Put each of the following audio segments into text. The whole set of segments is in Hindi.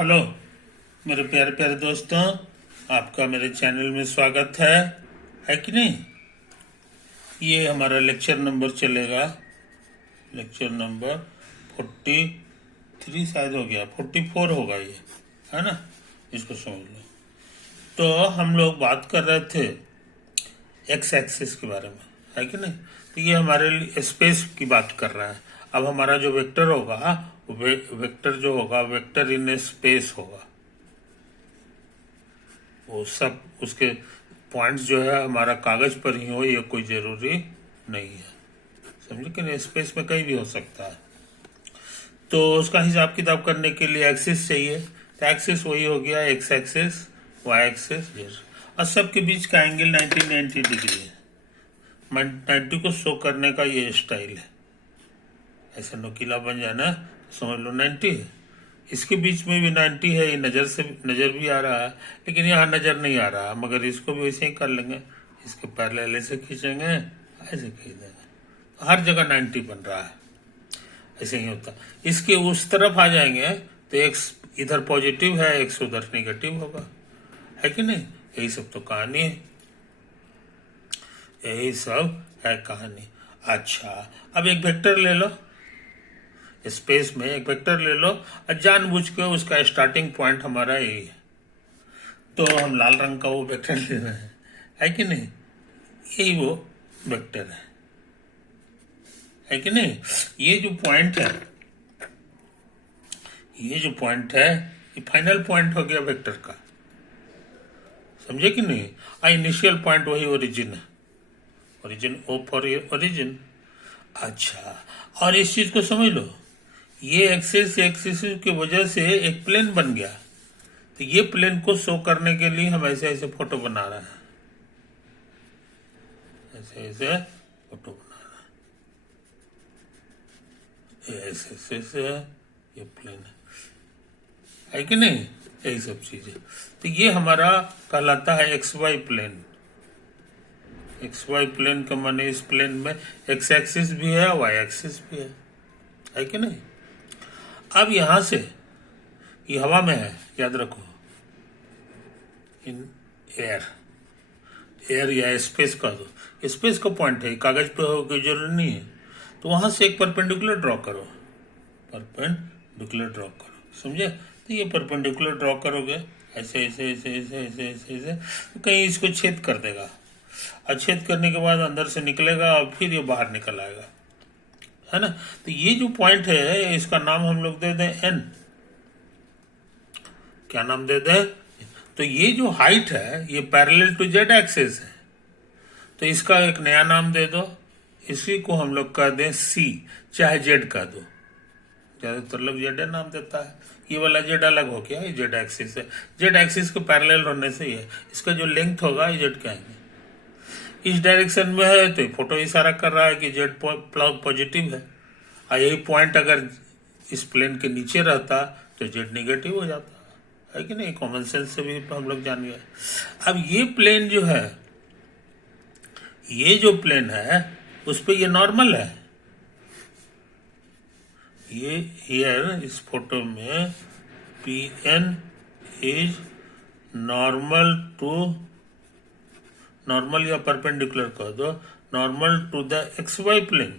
हेलो मेरे प्यारे प्यारे दोस्तों, आपका मेरे चैनल में स्वागत है कि नहीं। ये हमारा लेक्चर नंबर चलेगा, लेक्चर नंबर 43 शायद हो गया, 44 होगा ये, है ना। इसको समझ लो। तो हम लोग बात कर रहे थे एक्स एक्सिस के बारे में, है कि नहीं। तो ये हमारे लिए स्पेस की बात कर रहा है। अब हमारा जो वेक्टर होगा, वेक्टर जो होगा, वेक्टर इन स्पेस होगा। वो सब उसके पॉइंट्स जो है हमारा कागज पर ही हो, ये कोई जरूरी नहीं है, समझे कि नहीं। स्पेस में कहीं भी हो सकता है। तो उसका हिसाब किताब करने के लिए एक्सिस चाहिए। तो एक्सिस वही हो गया, एक्स एक्सिस, वाई एक्सिस, और सबके बीच का एंगल 90 डिग्री है। 90 को शो करने का ये स्टाइल है। ऐसे नुकीला बन जाना, समझ लो 90 है। इसके बीच में भी 90 है, ये नजर भी आ रहा है, लेकिन यहाँ नजर नहीं आ रहा, मगर इसको भी वैसे ही कर लेंगे। इसके पैरेलल ऐसे खींचेंगे, ऐसे खींच देंगे, तो हर जगह 90 बन रहा है। ऐसे ही होता। इसके उस तरफ आ जाएंगे तो एक्स इधर पॉजिटिव है, एक्स उधर निगेटिव होगा, है कि नहीं। यही सब तो कहानी है, यही सब है कहानी। अच्छा, अब एक वेक्टर ले लो, स्पेस में एक वेक्टर ले लो और जानबूझ के उसका स्टार्टिंग पॉइंट हमारा यही है। तो हम लाल रंग का वो वेक्टर ले रहे हैं, है कि नहीं। यही वो वेक्टर है कि नहीं। ये जो पॉइंट है, ये जो पॉइंट है, ये फाइनल पॉइंट हो गया वेक्टर का, समझे कि नहीं। इनिशियल पॉइंट वही ओरिजिन है, ओरिजिन ओ फॉर ओरिजिन। अच्छा, और इस चीज को समझ लो, ये एक्सिस की वजह से एक प्लेन बन गया। तो ये प्लेन को शो करने के लिए हम ऐसे ऐसे फोटो बना रहे हैं, ऐसे ऐसे फोटो बना रहे हैं, ऐसे ऐसे ये प्लेन है कि नहीं। यही सब चीजें। तो ये हमारा कहलाता है X Y plane. X Y plane का माने इस प्लेन में एक्स एक्सिस भी है, वाई एक्सिस भी है कि नहीं। अब यहां से ये हवा में है, याद रखो, इन एयर या स्पेस का दो, स्पेस का पॉइंट है, कागज पे हो कोई जरूरी नहीं है। तो वहां से एक परपेंडिकुलर ड्रॉ करो, परपेंडिकुलर ड्रॉ करो, समझे। तो ये परपेंडिकुलर ड्रॉ करोगे ऐसे ऐसे ऐसे ऐसे ऐसे ऐसे ऐसे, तो कहीं इसको छेद कर देगा, और छेद करने के बाद अंदर से निकलेगा और फिर ये बाहर निकल आएगा, है ना। तो ये जो पॉइंट है, इसका नाम हम लोग दे दें एन। क्या नाम दे दें। तो ये जो हाइट है, ये पैरेलल टू जेड एक्सिस है, तो इसका एक नया नाम दे दो। इसी को हम लोग कह दें सी, चाहे जेड कह दो, ज्यादातर लोग जेड नाम देता है। ये वाला जेड अलग हो गया, ये जेड एक्सिस है। जेड एक्सिस के पैरेलल होने से ये इसका जो लेंथ होगा, ये जेड कहेंगे। इस डायरेक्शन में है तो फोटो इशारा कर रहा है कि जेड पॉजिटिव है, और यही पॉइंट अगर इस प्लेन के नीचे रहता तो जेड निगेटिव हो जाता, है कि नहीं। कॉमन सेंस से भी हम लोग जान गए। अब ये प्लेन जो है, ये जो प्लेन है उस पे ये नॉर्मल है। ये हियर इस फोटो में पी एन इज नॉर्मल या परपेंडिकुलर कह दो, normal to the X Y plane,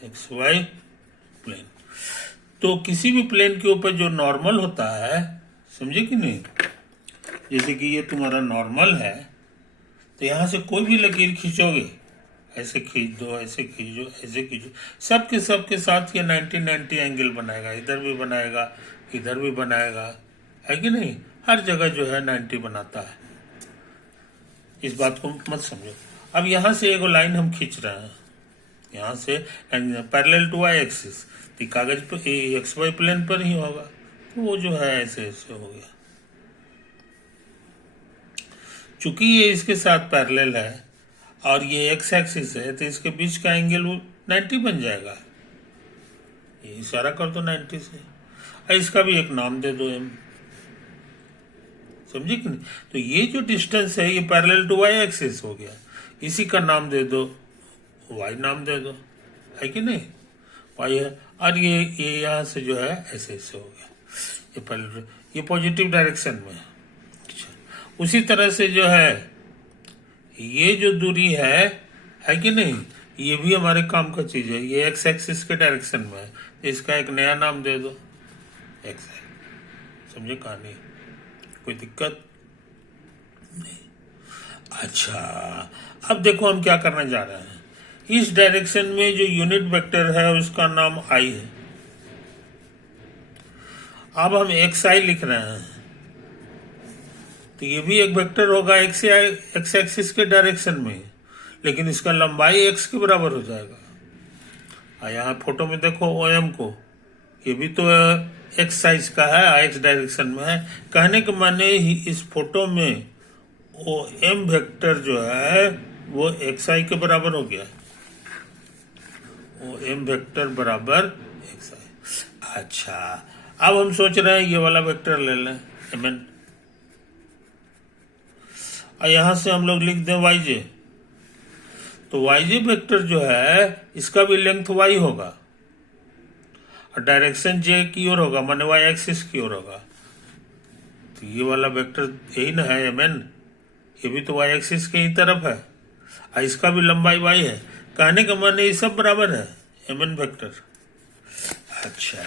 X Y plane. तो किसी भी प्लेन के ऊपर जो नॉर्मल होता है, समझे कि नहीं। जैसे कि ये तुम्हारा नॉर्मल है, तो यहां से कोई भी लकीर खींचोगे, ऐसे खींच दो, ऐसे खींचो, ऐसे खींचो, सबके साथ ये 90 एंगल बनाएगा। इधर भी बनाएगा, इधर भी बनाएगा, है कि नहीं। हर जगह जो है 90 बनाता है। इस बात को मत समझो। अब यहां से एक लाइन हम खींच रहे हैं, यहां से पैरेलल टू वाई एक्सिस, तो कागज पर एक्स वाई प्लेन पर ही होगा, तो वो जो है ऐसे ऐसे हो गया। चूंकि ये इसके साथ पैरेलल है और ये एक्स एक्सिस है, तो इसके बीच का एंगल 90 बन जाएगा। ये इशारा कर दो 90 से, और इसका भी एक नाम दे दो एम, समझे कि नहीं। तो ये जो डिस्टेंस है, ये पैरेलल टू वाई एक्सिस हो गया, इसी का नाम दे दो वाई, नाम दे दो, है कि नहीं, वाई है। और ये यहाँ से जो है ऐसे ऐसे हो गया, ये पॉजिटिव डायरेक्शन में। अच्छा, उसी तरह से जो है ये जो दूरी है कि नहीं, ये भी हमारे काम का चीज है। ये एक्स एक्सिस के डायरेक्शन में है, तो इसका एक नया नाम दे दो, एक्स है। समझे कहानी? कोई दिक्कत नहीं। अच्छा, अब देखो हम क्या करने जा रहे हैं। इस डायरेक्शन में जो यूनिट वेक्टर है उसका नाम आई है। अब हम एक्स आई लिख रहे हैं, तो ये भी एक वेक्टर होगा एक्स एक्सिस के डायरेक्शन में, लेकिन इसका लंबाई एक्स के बराबर हो जाएगा। यहाँ फोटो में देखो ओ एम को, ये भी तो एक्स साइज का है, एक्स डायरेक्शन में है। कहने के माने ही इस फोटो में ओ एम वेक्टर जो है वो एक्स आई के बराबर हो गया। ओ एम वेक्टर बराबर एक्स आई। अच्छा, अब हम सोच रहे हैं ये वाला वेक्टर ले लें, एम एन, और यहां से हम लोग लिख दें वाई जे। तो वाई जे वेक्टर जो है इसका भी लेंथ वाई होगा और डायरेक्शन जे की ओर होगा, माने वाई एक्सिस की ओर होगा। तो ये वाला वेक्टर यही ना है एम एन, ये भी तो वाई एक्सिस के ही तरफ है और इसका भी लंबाई वाई है। कहने का माने ये सब बराबर है, एम एन वेक्टर। अच्छा,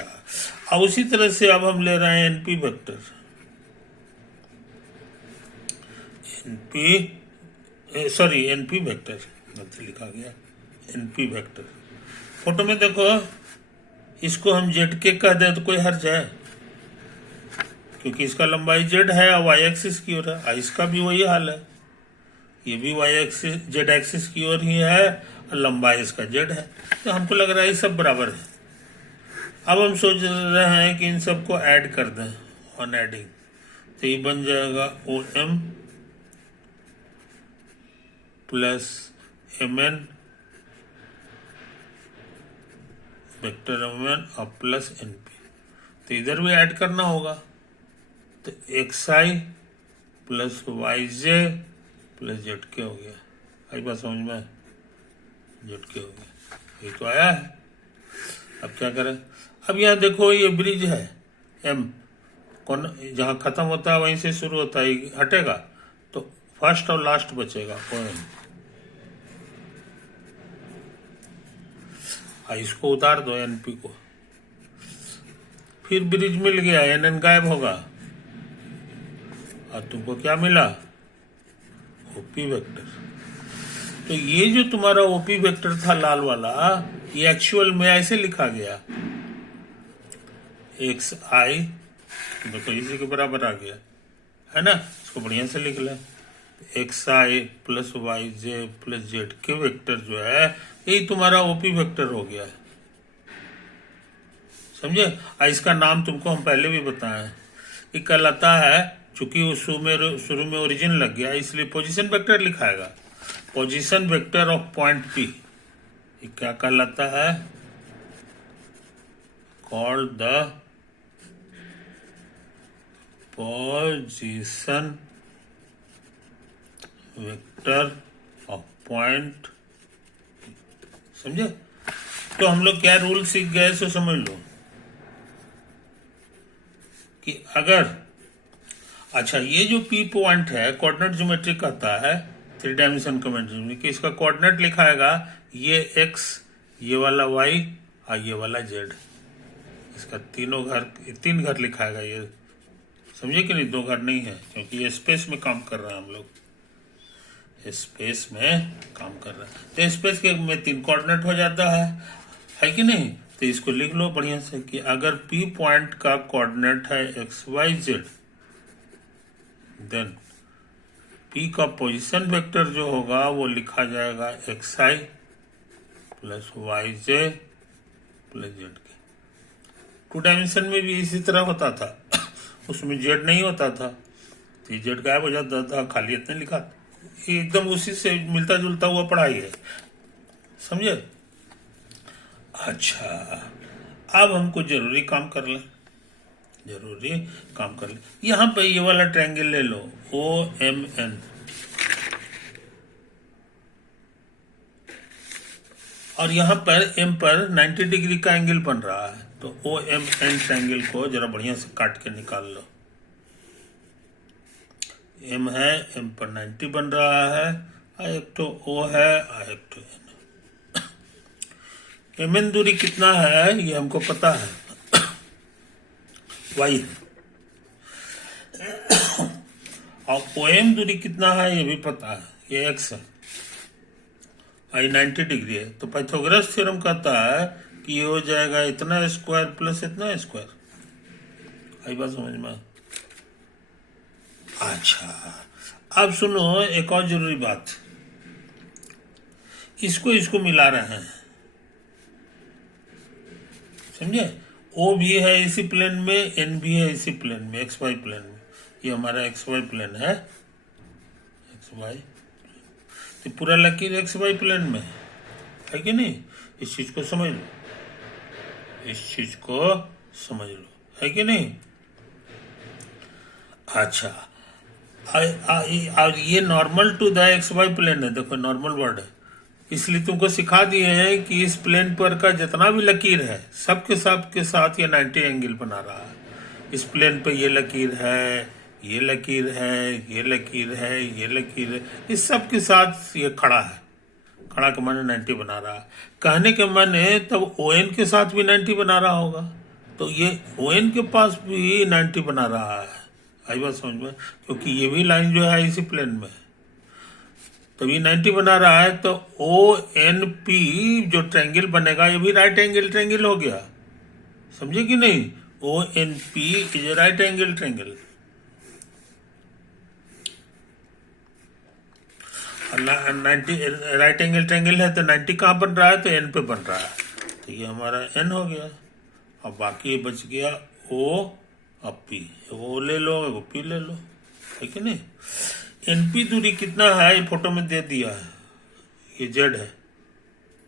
अब उसी तरह से अब हम ले रहे हैं एनपी वेक्टर। एनपी वेक्टर गलती लिखा गया, एनपी वेक्टर। फोटो में देखो, इसको हम जेड के कह दें तो कोई हर्ज है, क्योंकि इसका लंबाई जेड है और वाई एक्सिस की ओर है। इसका भी वही हाल है, ये भी वाई एक्सिस जेड एक्सिस की ओर ही है और लंबाई इसका जेड है। तो हमको लग रहा है ये सब बराबर है। अब हम सोच रहे हैं कि इन सबको ऐड कर दें, ऑन एडिंग, तो ये बन जाएगा O M plus M N vector M N और प्लस एन पी। तो इधर भी ऐड करना होगा, तो X I plus Y J plus Z K हो गया। आई बात समझ में? जेड के हो गया, ये तो आया है। अब क्या करें? अब यहाँ देखो ये ब्रिज है एम, कौन जहाँ खत्म होता है वहीं से शुरू होता है, हटेगा तो फर्स्ट और लास्ट बचेगा ओ एम। इसको उतार दो एनपी को, फिर ब्रिज मिल गया, एन एन गायब होगा और तुमको क्या मिला? OP vector. तो ये जो तुम्हारा ओपी वेक्टर था लाल वाला, ये एक्चुअल में ऐसे लिखा गया, एक्स आई, देखो इसी के बराबर आ गया है ना। इसको बढ़िया से लिख लें, x I plus Y J plus Z के वेक्टर जो है यही तुम्हारा ओपी वेक्टर हो गया है। समझे? इसका नाम तुमको हम पहले भी बताए, ये कहलाता है, चूंकि उस शुरू में ओरिजिन लग गया इसलिए पोजीशन वेक्टर लिखाएगा, position vector of point P. ये क्या कहलाता है? Called the position vector of point. समझे? तो हम लोग क्या रूल सीख गए सो समझ लो कि अगर, अच्छा ये जो पी पॉइंट है कोऑर्डिनेट ज्योमेट्री कहता है, 3 डायमेंशन ज्योमेट्री कि इसका कोऑर्डिनेट लिखाएगा ये एक्स, ये वाला वाई और ये वाला जेड। इसका तीन घर लिखाएगा ये। समझे कि नहीं? 2 घर नहीं है, क्योंकि ये स्पेस में काम कर रहा है, हम लोग स्पेस में काम कर रहा है। तो स्पेस के में 3 कोऑर्डिनेट हो जाता है कि नहीं? तो इसको लिख लो बढ़िया से कि अगर पी पॉइंट का कोऑर्डिनेट है X Y Z, then P का पोजीशन वेक्टर जो होगा वो लिखा जाएगा X I plus Y J plus Z K. 2 dimension में भी इसी तरह होता था, उसमें जेड नहीं होता था, तो जेड गायब हो जाता था, खाली इतने लिखा। ये एकदम उसी से मिलता जुलता हुआ पढ़ाई है, समझे? अच्छा, अब हमको जरूरी काम कर ले, यहाँ पे ये वाला ट्रायंगल ले लो, ओ एम एन। और यहाँ पर एम पर 90 डिग्री का एंगल बन रहा है, तो ओ एम एन एंगल को जरा बढ़िया से काट के निकाल लो। एम है, एम पर 90 बन रहा है, और एक तो ओ है और एक तो एन। एम एन दूरी कितना है ये हमको पता है, वाई है। और ओ एम दूरी कितना है ये भी पता है, ये एक्स है, आई 90 डिग्री है। तो पाइथागोरस थ्योरम कहता है कि ये हो जाएगा इतना स्क्वायर प्लस इतना स्क्वायर। आई बात समझ में? अच्छा, अब सुनो एक और जरूरी बात, इसको मिला रहे हैं, समझे? ओ भी है इसी प्लेन में, एन भी है इसी प्लेन में, एक्स वाई प्लेन में। ये हमारा एक्स वाई प्लेन है, एक्स वाई, तो पूरा लकीर एक्स वाई प्लेन में है कि नहीं? इस चीज को समझ लो, इस चीज को समझ लो, है कि नहीं? अच्छा, और ये normal to the X Y plane है, देखो नॉर्मल वर्ड है, इसलिए तुमको सिखा दिए हैं कि इस प्लेन पर का जितना भी लकीर है सबके सब के साथ ये 90 एंगल बना रहा है। इस प्लेन पे ये लकीर है, ये लकीर है, ये लकीर है, ये लकीर है, इस सब के साथ ये खड़ा है, खड़ा के माने 90 बना रहा है। कहने के माने तब ओ एन के साथ भी 90 बना रहा होगा, तो ये ओ एन के पास भी 90 बना रहा है। आई बात समझ में? क्योंकि ये भी लाइन जो है इसी प्लेन में, तो ये 90 बना रहा है, तो ओ एन पी जो ट्रायंगल बनेगा ये भी राइट एंगल ट्रायंगल हो गया, समझे कि नहीं? O N P is right angle triangle. और 90 राइट एंगल ट्रायंगल है, तो 90 कहाँ बन रहा है? तो एन पे बन रहा है, तो ये हमारा एन हो गया। अब बाकी बच गया ओ और पी, वो ले लो, वो पी ले लो, है कि नहीं? एनपी दूरी कितना है ये फोटो में दे दिया है, ये जेड है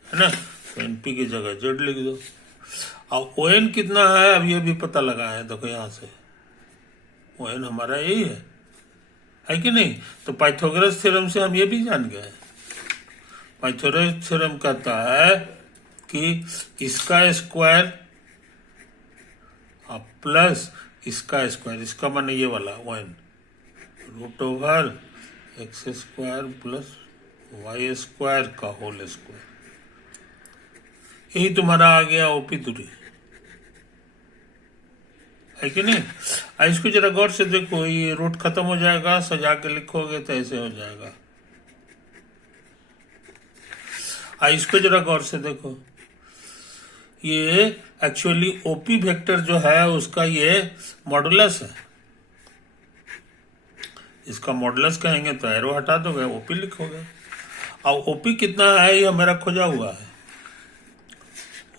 ना, तो एनपी की जगह जेड लिख दो। और ओ एन कितना है अब ये भी पता लगा है, देखो यहाँ से ओ एन हमारा यही है कि नहीं? तो पाइथागोरस थ्योरम से हम ये भी जान गए, पाइथागोरस थ्योरम कहता है कि इसका स्क्वायर प्लस इसका स्क्वायर, इसका माने ये वाला one, root over X square plus Y square का होल स्क्वायर, यही तुम्हारा आ गया ओपी दूरी, है कि नहीं? इसको जरा गौर से देखो, ये रूट खत्म हो जाएगा, सजा के लिखोगे तो ऐसे हो जाएगा। इसको जरा गौर से देखो, ये एक्चुअली ओपी वेक्टर जो है उसका ये मॉडुलस है, इसका मॉडुलस कहेंगे तो एरो हटा दोगे, ओपी लिखोगे। और ओपी कितना है ये मेरा खोजा हुआ है,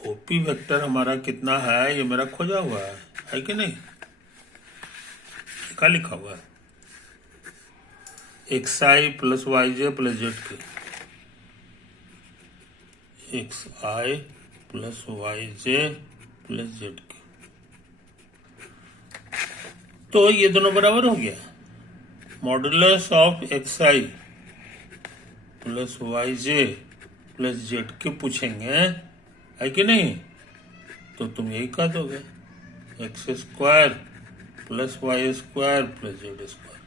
ओपी वेक्टर हमारा कितना है ये मेरा खोजा हुआ है कि नहीं? क्या लिखा हुआ है? X I plus Y J plus Z K, X I plus Y J plus Z K, तो ये दोनों बराबर हो गया। Modulus of X I plus Y J plus Z K पूछेंगे, है कि नहीं? तो तुम यही कह दोगे, X square plus Y square plus Z square,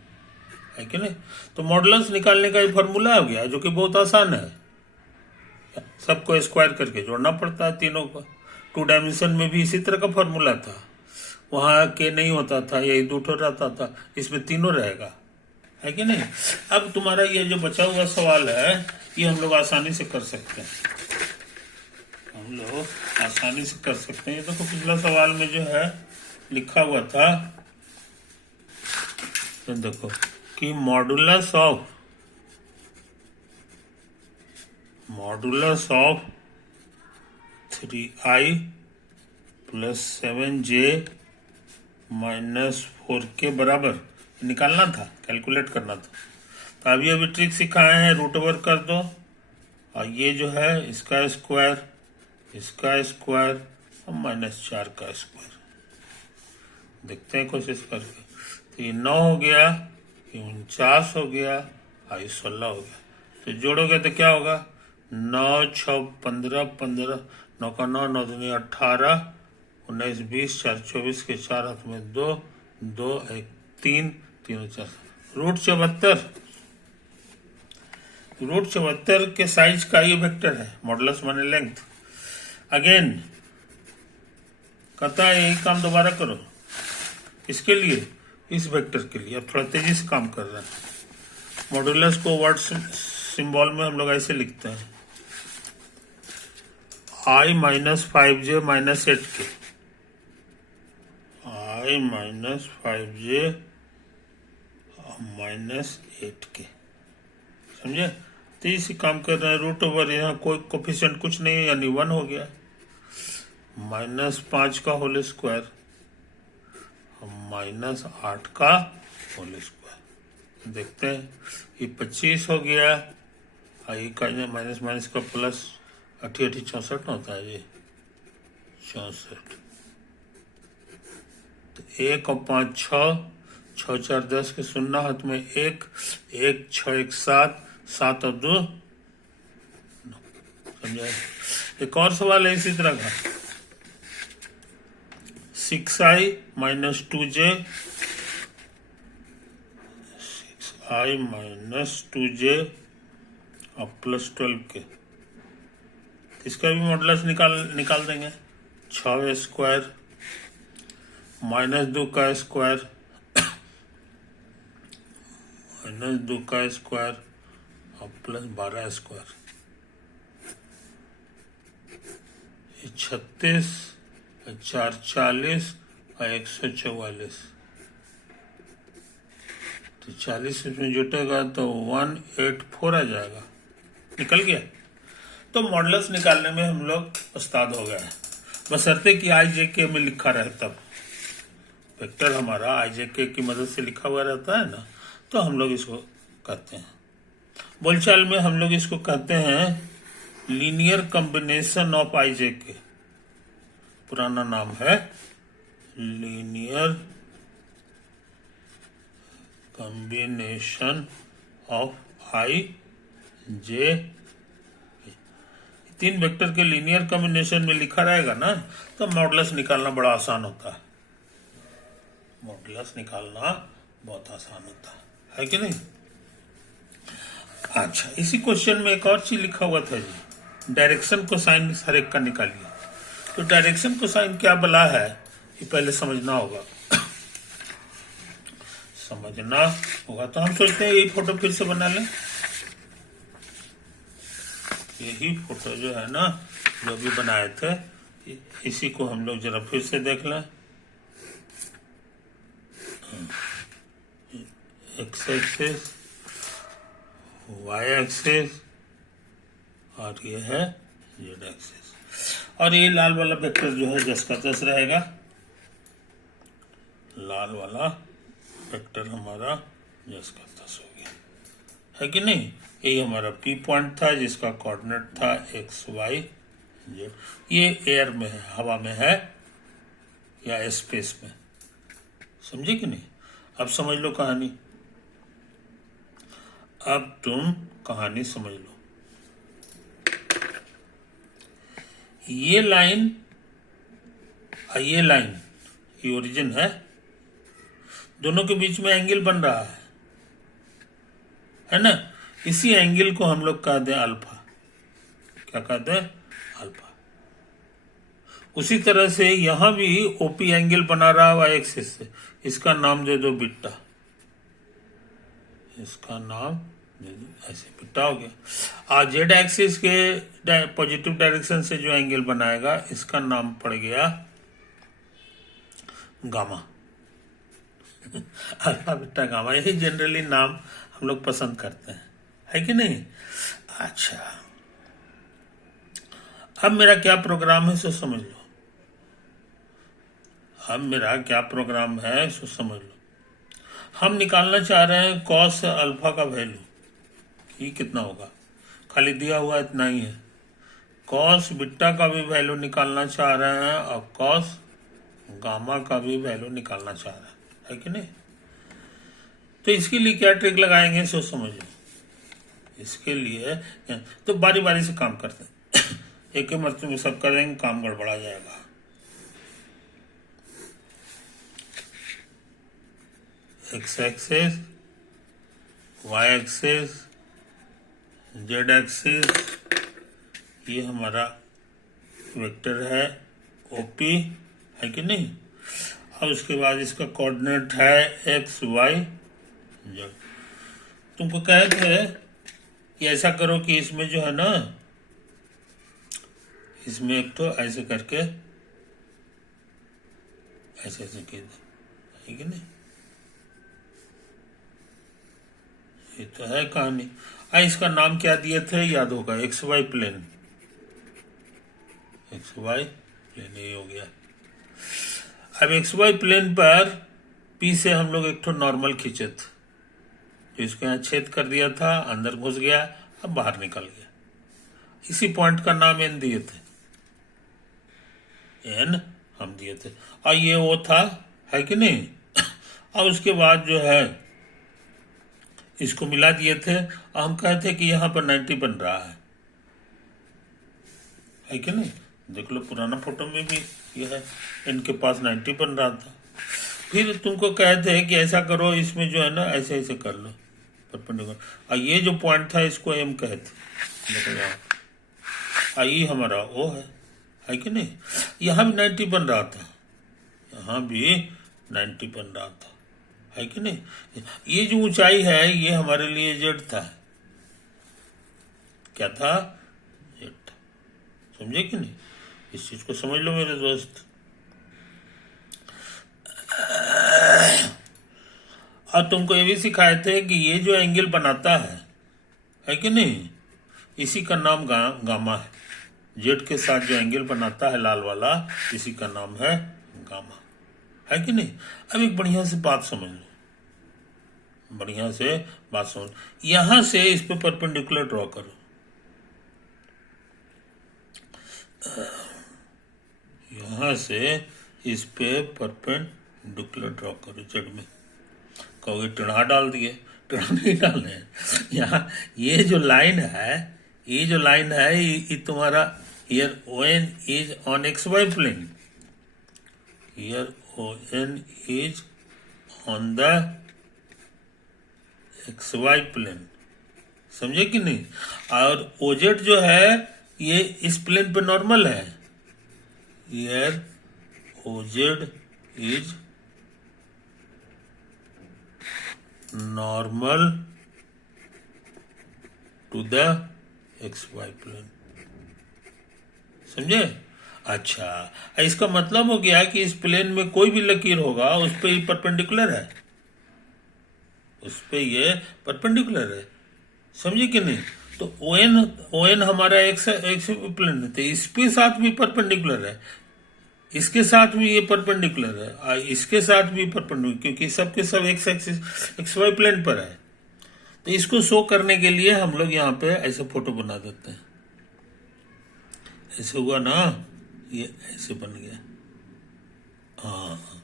है कि नहीं? तो मॉडुलस निकालने का ये फॉर्मूला हो गया, जो कि बहुत आसान है, सबको स्क्वायर करके जोड़ना पड़ता है तीनों को। 2 डायमेंशन में भी इसी तरह का फॉर्मूला था, वहां के नहीं होता था, यही 2 रहता था, इसमें तीनों रहेगा, है कि नहीं? अब तुम्हारा ये जो बचा हुआ सवाल है ये हम लोग आसानी से कर सकते हैं, हम लोग आसानी से कर सकते हैं। ये देखो पिछला सवाल में जो है लिखा हुआ था, तो देखो कि modulus of 3i plus 7j minus 4 के बराबर निकालना था, कैलकुलेट करना था। तो अभी ट्रिक सिखाए हैं, रूट ओवर कर दो, और ये जो है इसका स्क्वायर और -4 का स्क्वायर, देखते हैं कोशिश करके। तो ये 9 हो गया, ये 49 हो गया, और ये 16 हो गया। तो जोड़ोगे तो क्या होगा? 9 6 15 15 9 का 9 9 दूनी 18 19 20 4 24 के 4 हाथ में 2 2 1 3 3 4 √74 के साइज का ये वेक्टर है, मॉडुलस माने लेंथ। अगेन कहता है यही काम दोबारा करो, इसके लिए, इस वेक्टर के लिए। अब थोड़ा तेजी से काम कर रहा है। मॉडुलस को वर्ड सिंबल में हम लोग ऐसे लिखते हैं, I minus 5j minus 8k, I minus 5j minus 8k। समझे? तेजी से काम कर रहे हैं। रूट ओवर यहाँ कोई कोफिशिएंट कुछ नहीं है, यानी 1 हो गया। -5 का होल स्क्वायर -8 का होल स्क्वायर। देखते हैं, ये 25 हो गया, आई का माइनस माइनस का प्लस, 8 8 64 होता है ये, 64। तो 1 और 5 6, 6 4 10 के 0 हाथ में 1 1 6 1 7 7 और 2 9। समझा? एक और सवाल है इसी तरह का, 6i minus 2j, 6i minus 2j और प्लस 12k। इसका भी मॉडुलस निकाल देंगे। 6 स्क्वायर माइनस 2 का स्क्वायर माइनस 2 का स्क्वायर और प्लस 12 स्क्वायर, 36 4 40 और 144। तो 40 इसमें जुटेगा तो 184 आ जाएगा। निकल गया। तो मॉडुलस निकालने में हम लोग उस्ताद हो गए, बशर्ते कि IJK में लिखा रहे। तब वेक्टर हमारा IJK की मदद से लिखा हुआ रहता है ना, तो हम लोग इसको कहते हैं, बोलचाल में हम लोग इसको कहते हैं लीनियर कॉम्बिनेशन ऑफ IJK। पुराना नाम है linear combination of IJK। 3 vector के लीनियर कॉम्बिनेशन में लिखा रहेगा ना, तो मॉडुलस निकालना बड़ा आसान होता है। मॉडुलस निकालना बहुत आसान होता है कि नहीं? अच्छा, इसी क्वेश्चन में एक और चीज लिखा हुआ था जी, डायरेक्शन कोसाइन हर एक का निकालिए। तो डायरेक्शन कोसाइन क्या बला है, ये पहले समझना होगा। तो हम सोचते हैं यही फोटो फिर से बना लें। यही फोटो जो है ना, जो भी बनाए थे, इसी को हम लोग जरा फिर से देख लें। एक्स एक्सिस, वाई एक्सिस और ये है जेड एक्सिस। और ये लाल वाला वेक्टर जो है जस का तस रहेगा। लाल वाला वेक्टर हमारा जस का तस हो गया, है कि नहीं? ये हमारा P पॉइंट था जिसका कोऑर्डिनेट था एक्स वाई जेड। ये एयर में है, हवा में है या स्पेस में, समझे कि नहीं? अब समझ लो कहानी। अब तुम कहानी समझ लो। ये लाइन और ये लाइन, ये ओरिजिन है, दोनों के बीच में एंगल बन रहा है ना? इसी एंगल को हम लोग कहते हैं अल्फा। क्या कहते हैं? अल्फा। उसी तरह से यहां भी ओपी एंगल बना रहा है वाई एक्सिस से, इसका नाम दे दो बीटा। इसका नाम ऐसे बीटा हो गया। और जेड एक्सिस के पॉजिटिव डायरेक्शन से जो एंगल बनाएगा, इसका नाम पड़ गया गामा। अल्फा बीटा गामा, यही जनरली नाम हम लोग पसंद करते हैं, है कि नहीं? अच्छा, अब मेरा क्या प्रोग्राम है सो समझ लो। अब मेरा क्या प्रोग्राम है सो समझ लो। हम निकालना चाह रहे हैं कॉस अल्फा का वैल्यू, ये कितना होगा, खाली दिया हुआ इतना ही है। कॉस बीटा का भी वैल्यू निकालना चाह रहे हैं और कॉस गामा का भी वैल्यू निकालना चाह रहे हैं, है कि नहीं? तो इसके लिए क्या ट्रिक लगाएंगे सो समझो। इसके लिए तो बारी बारी से काम करते हैं एक ही मर्तबे में सब करेंगे, काम गड़बड़ा जाएगा। X axis, Y axis, Z axis, ये हमारा वेक्टर है ओपी, है कि नहीं। अब उसके बाद इसका कोऑर्डिनेट है एक्स वाई जेड। तुमको कहे थे कि ऐसा करो कि इसमें जो है ना, इसमें एक तो ऐसे करके ऐसे ऐसे कर दो, है कि नहीं। ये तो है कहानी। इसका नाम क्या दिए थे याद होगा, X Y plane, X Y plane, ये हो गया। अब एक्स वाई प्लेन पर पी से हम लोग एक तो नॉर्मल खींचे थे, जो इसको यहाँ छेद कर दिया था, अंदर घुस गया, अब बाहर निकल गया। इसी पॉइंट का नाम एन दिए थे, एन हम दिए थे, और ये वो था, है कि नहीं। अब उसके बाद जो है इसको मिला दिए थे, और हम कहते थे कि यहाँ पर 90 बन रहा है कि नहीं। देख लो पुराना फोटो में भी ये है, इनके पास 90 बन रहा था। फिर तुमको कहते हैं कि ऐसा करो, इसमें जो है ना ऐसे ऐसे कर लो परपेंडिकुलर, और ये जो पॉइंट था इसको एम कहते। देखो यहाँ आई हमारा ओ है कि नहीं। यहाँ भी 90 बन रहा था, यहाँ भी 90 बन रहा था, है कि नहीं। ये जो ऊंचाई है ये हमारे लिए जेड था, क्या था, जेड था। समझे कि नहीं, इस चीज को समझ लो मेरे दोस्त। और तुमको ये भी सिखाए थे कि ये जो एंगल बनाता है कि नहीं, इसी का नाम गामा है। जेड के साथ जो एंगल बनाता है लाल वाला, इसी का नाम है गामा, है कि नहीं। अब एक बढ़िया से बात समझ लो, बढ़िया से बात समझ। यहां से इस पे परपेंडिकुलर ड्रॉ करो, यहां से इस पे परपेंडिकुलर ड्रॉ करो जेड में। कहोगे टेढ़ा डाल दिए, टेढ़ा नहीं डालना है। यहाँ ये जो लाइन है, ये जो लाइन है, ये तुम्हारा here ON is on X Y plane, here ON is on the X Y plane, समझे कि नहीं। और OZ जो है ये इस प्लेन पे नॉर्मल है, here OZ is normal to the X Y plane, समझे। अच्छा, इसका मतलब हो गया कि इस प्लेन में कोई भी लकीर होगा उस पे ये परपेंडिकुलर है, उस पे ये परपेंडिकुलर है, समझे कि नहीं। तो ON हमारा एक्स प्लेन है, तो इस पे साथ भी परपेंडिकुलर है, इसके साथ भी ये परपेंडिकुलर है, और इसके साथ भी परपेंडिकुलर, क्योंकि सबके सब एक्स वाई प्लेन पर है। तो इसको शो करने के लिए हम लोग यहाँ पे ऐसे फोटो बना देते हैं, ऐसे हुआ ना, ये ऐसे बन गया। हाँ,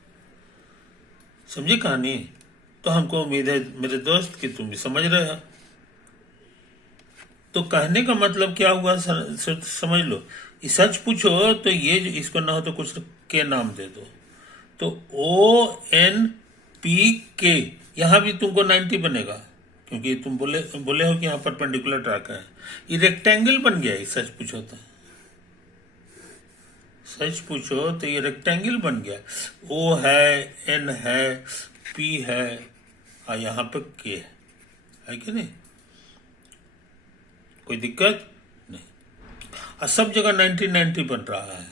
समझे कहानी। तो हमको उम्मीद है मेरे दोस्त कि तुम भी समझ रहे हो। तो कहने का मतलब क्या हुआ, समझ लो। सच पूछो तो ये इसको ना हो तो कुछ के नाम दे दो, तो ONPK, यहां भी तुमको 90 बनेगा, क्योंकि तुम बोले हो कि यहाँ परपेंडिकुलर ट्रैक है। ये रेक्टेंगल बन गया, सच पूछो तो, सच पूछो तो ये रेक्टेंगल बन गया। O है, N है, P है, और यहाँ पे K है कि नहीं, कोई दिक्कत नहीं। और सब जगह 90 बन रहा है।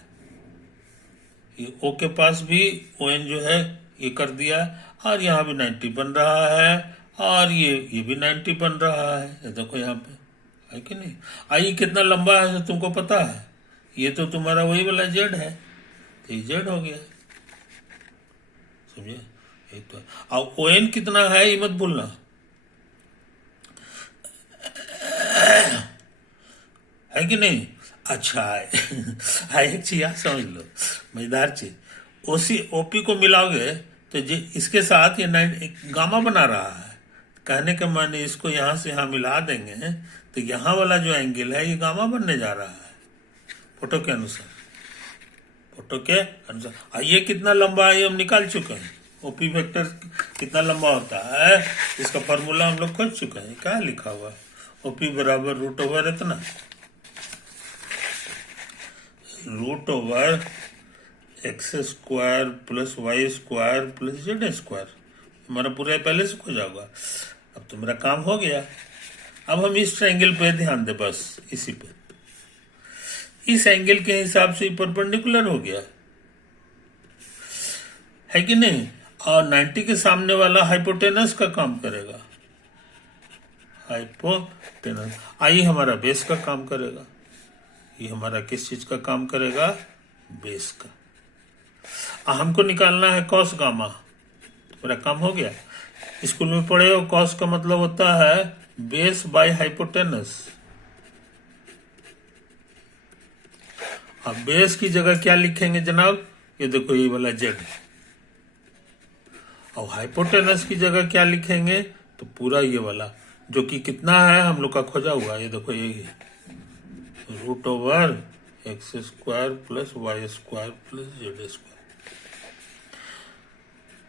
ये O के पास भी ON जो है ये कर दिया, और यहाँ भी 90 बन रहा है, और ये भी 90 बन रहा है। ये देखो यहाँ पे, है कि नहीं। आई कितना लंबा है तो तुमको पता है, ये तो तुम्हारा वही वाला जेड है, तो ये जेड हो गया, समझे। ये तो अब ON कितना है ये मत भूलना, है कि नहीं। अच्छा है एक चीज याद समझ लो, मजेदार चीज। OP को मिलाओगे तो इसके साथ ये गामा बना रहा है, कहने का माने इसको यहाँ से यहाँ मिला देंगे तो यहाँ वाला जो एंगल है ये गामा बनने जा रहा है फोटो के अनुसार। फोटो के अनुसार ये कितना लंबा है ये हम निकाल चुके हैं। ओपी वेक्टर कितना लंबा होता है इसका फॉर्मूला हम लोग खोज चुके हैं। क्या लिखा हुआ है? ओपी बराबर रूट ओवर इतना, root over X square plus Y square plus Z square. हमारा पूरा पहले से खोजा होगा। अब तो मेरा काम हो गया। अब हम इस ट्रायंगल पे ध्यान दे, बस इसी पे, इस एंगल के हिसाब से परपेंडिकुलर हो गया है कि नहीं। और 90 के सामने वाला हाइपोटेनस का काम करेगा, हाइपोटेनस। आई हमारा बेस का काम करेगा। ये हमारा किस चीज का काम करेगा? बेस का। हमको निकालना है कॉस गामा। तो मेरा काम हो गया। स्कूल में पढ़े हो कॉस का मतलब होता है बेस बाय हाइपोटेनस। अब बेस की जगह क्या लिखेंगे जनाब? ये देखो ये वाला जेड। और हाइपोटेनस की जगह क्या लिखेंगे? तो पूरा ये वाला जो कि कितना है हम लोग का खोजा हुआ। ये देखो ये root over X square plus Y square plus Z square.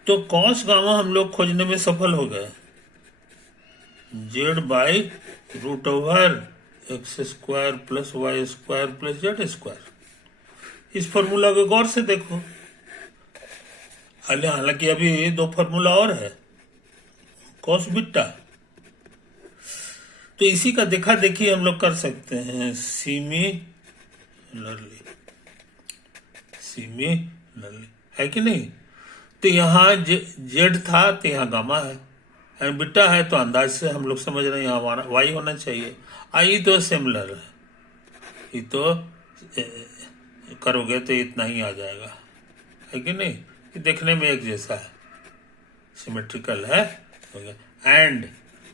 तो कॉस गामा हम लोग खोजने में सफल हो गए। Z by root over X square plus Y square plus Z square. इस फॉर्मूला को गौर से देखो। हालांकि अभी दो फॉर्मूला और है कॉस बीटा। तो इसी का देखा देखी हम लोग कर सकते हैं सिमिलरली है कि नहीं। तो यहाँ जेड था तो यहाँ गामा है, बीटा है तो अंदाज से हम लोग समझ रहे हैं यहाँ हमारा वाई होना चाहिए। आई तो सिमिलर है, ये तो करोगे तो इतना ही आ जाएगा, है कि नहीं। ये देखने में एक जैसा है, सिमेट्रिकल है, हो गया। एंड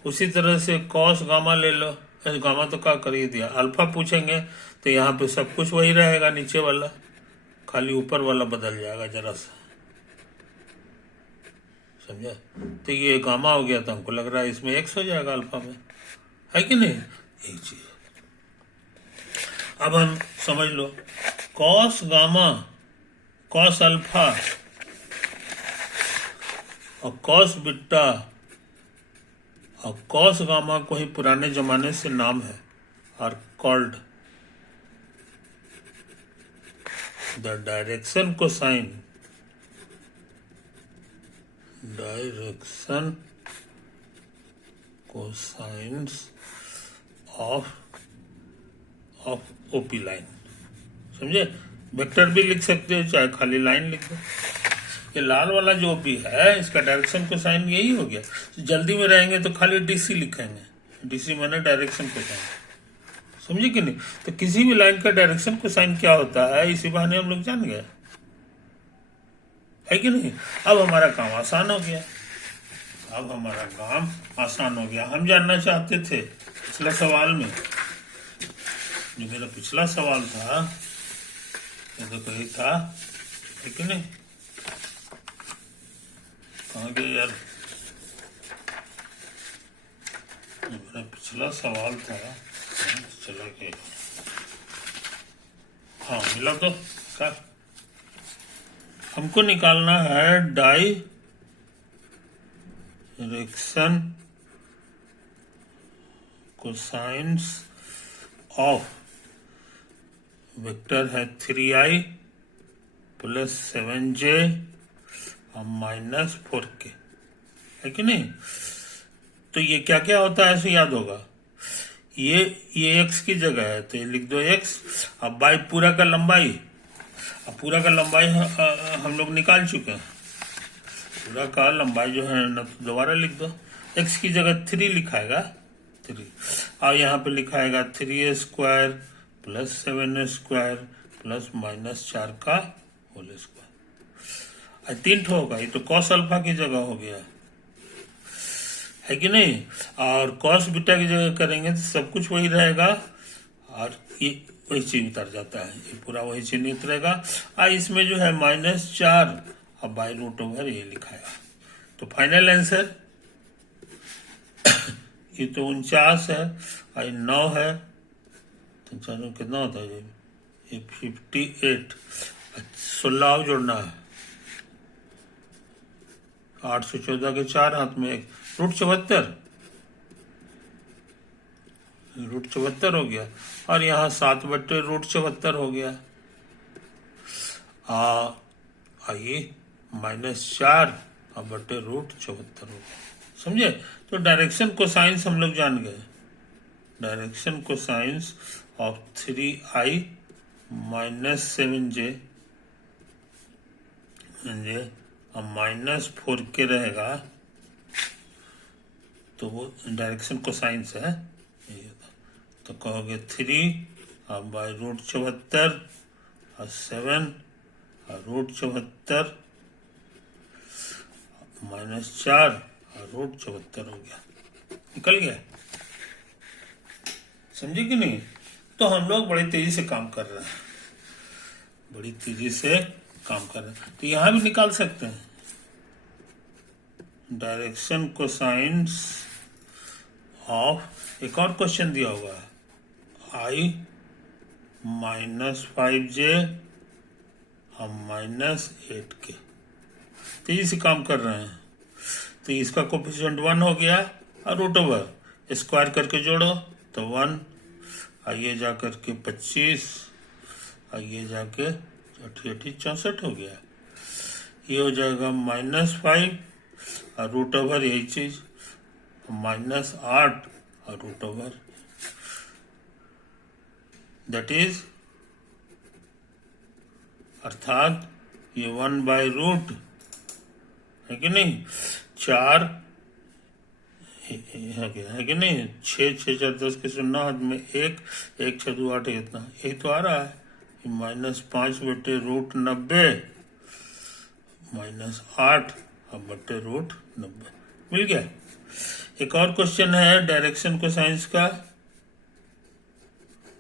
उसी तरह से कॉस गामा ले लो। गामा तो क्या कर ही दिया। अल्फा पूछेंगे तो यहाँ पे सब कुछ वही रहेगा, नीचे वाला, खाली ऊपर वाला बदल जाएगा जरा सा, समझे। तो ये गामा हो गया तो हमको लग रहा है इसमें एक्स हो जाएगा अल्फा में, है कि नहीं। यही चीज अब हम समझ लो कॉस गामा, कॉस अल्फा और कॉस बीटा और कॉस गामा को ही पुराने जमाने से नाम है और called the direction cosine, direction cosines of OP line. समझे। वेक्टर भी लिख सकते हो चाहे खाली लाइन लिख दो। ये लाल वाला जो भी है इसका डायरेक्शन कोसाइन यही हो गया। तो जल्दी में रहेंगे तो खाली डीसी लिखेंगे, डीसी माने डायरेक्शन कोसाइन, समझे कि नहीं। तो किसी भी लाइन का डायरेक्शन कोसाइन क्या होता है इसी बहाने हम लोग जान गए, है कि नहीं। अब हमारा काम आसान हो गया, अब हमारा काम आसान हो गया। हम जानना चाहते थे पिछला सवाल में, जो मेरा पिछला सवाल था ये तो कही था, है कि नहीं। कहाँ गए यार, मेरा पिछला सवाल था, चलो के हाँ मिला। तो क्या हमको निकालना है डायरेक्शन कोसाइंस ऑफ वेक्टर है 3i प्लस 7j और माइनस 4k, है कि नहीं। तो ये क्या क्या होता है ऐसे याद होगा। ये x की जगह है तो ये लिख दो x। अब बाई पूरा का लंबाई, अब पूरा का लंबाई हम लोग निकाल चुके हैं। पूरा का लंबाई जो है ना दोबारा लिख दो। x की जगह 3 लिखाएगा 3, और यहाँ पे लिखाएगा 3a square plus 7a square plus minus 4 का होल स्क्वायर। 3 होगा, ये तो कॉस अल्फा की जगह हो गया, है कि नहीं। और कॉस बीटा की जगह करेंगे तो सब कुछ वही रहेगा और ये वही चीज उतर जाता है, ये पूरा वही चीज नहीं उतरेगा। इसमें जो है -4 और बाई रूट ओवर ये लिखाएगा। तो फाइनल आंसर ये तो 49 है, आई 9 है, तो चलो कितना होता है ये 58। 16 और जोड़ना है, 814 के 4 हाथ में 1, √74, √74 हो गया। और यहाँ 7/√74 हो गया। आइए -4 बटे √74 हो गया। समझे? तो डायरेक्शन कोसाइंस हम लोग जान गए। Direction cosines of 3i -7j -4k रहेगा, तो वो डायरेक्शन कोसाइंस है। तो कहोगे 3/√74 और 7 और √74 -4 और √74 हो गया, निकल गया। समझे कि नहीं? तो हम लोग बड़ी तेजी से काम कर रहे हैं, बड़ी तेजी से काम कर रहे हैं। तो यहां भी निकाल सकते हैं डायरेक्शन कोसाइंस ऑफ, एक और क्वेश्चन दिया हुआ है, i -5j और -8k। तेजी से काम कर रहे हैं। तो इसका कोफिशिएंट 1 हो गया और √, स्क्वायर करके जोड़ो तो 1, आइए जा करके 25, आइए जाके 64 हो गया। ये हो जाएगा -5 और √, यही चीज -8 और √, दैट इज, अर्थात ये 1/√, है कि नहीं, 4 है कि नहीं, 6 6 4 10 के 0 हाथ में 1 1 6 2 8, इतना यही तो आ रहा है। -5/√90 -8 बटे √90 मिल गया। एक और क्वेश्चन है डायरेक्शन कोसाइंस का,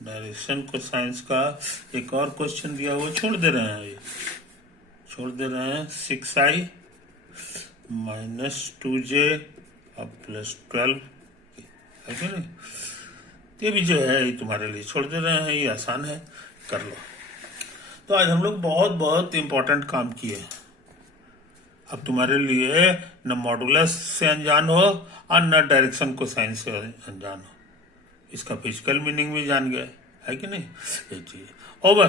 डायरेक्शन कोसाइंस का एक और क्वेश्चन दिया हुआ, छोड़ दे रहे हैं, ये छोड़ दे रहे हैं। 6i -2j और +12, है कि नहीं? ये भी जो है ये तुम्हारे लिए छोड़ दे रहे हैं, ये आसान है, कर लो। तो आज हम लोग बहुत बहुत इंपॉर्टेंट काम किए। अब तुम्हारे लिए न मॉडुलस से अनजान हो और न डायरेक्शन कोसाइन से अनजान हो, इसका फिजिकल मीनिंग भी जान गए, है कि नहीं? ये चीज ओवर।